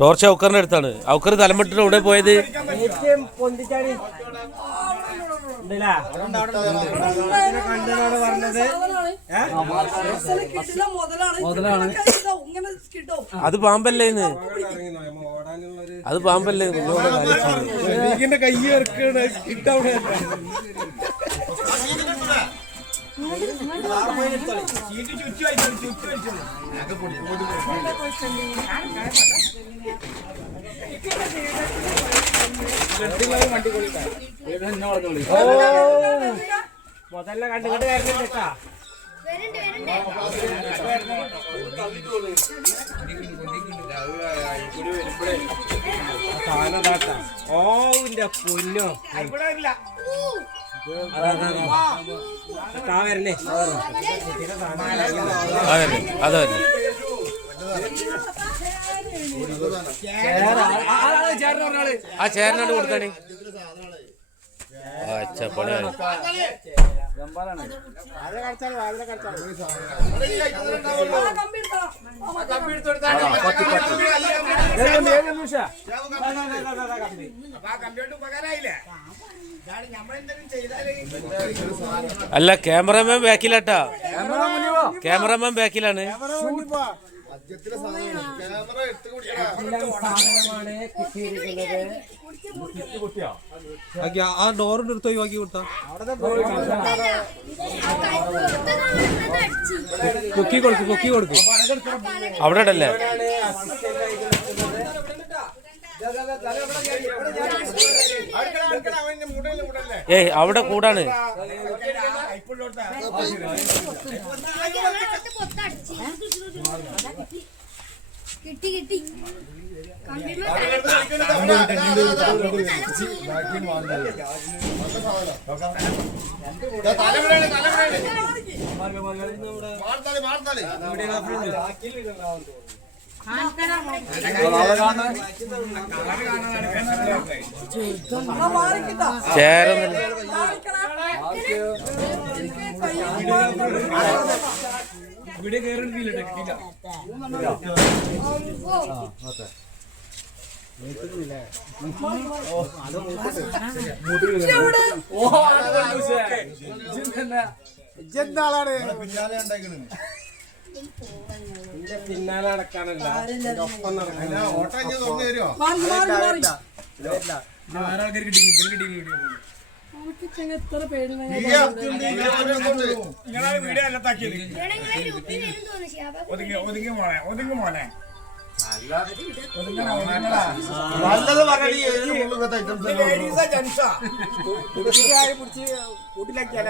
Torch ഔക്കറിന്റെ അടുത്താണ്. ഔക്കർ തലമുട്ടിട്ട് എവിടെ പോയത്? അത് പാമ്പല്ലേ? അത് പാമ്പല്ലേ? കൈ കിട്ടവിടെ മുതല കണ്ടുകൊണ്ട് വരുന്നുണ്ട്. ഓന്റെ പൊന്നോ വരണേ. അതന്നെ ആ ചേരനാട് കൊടുക്കാണേ. പണിയാണ്. അല്ല ക്യാമറമാൻ ബാക്കിലാട്ടാ. ക്യാമറമാൻ ബാക്കിലാണ്. ആ ഡോറിന്റെ അടുത്ത് ഒഴിവാക്കി കൊടുത്താ പൊക്കി കൊടുക്കും. അവിടെ ഇടല്ലേ? ഏയ് അവിടെ കൂടാണ്. കിട്ടി കിട്ടി ചേരൊന്നും ഇവിടെ കയറിയില്ല. പിന്നാലെ നടക്കാനല്ല, ഒപ്പം നടക്കാൻ. നല്ലത് പറഞ്ഞ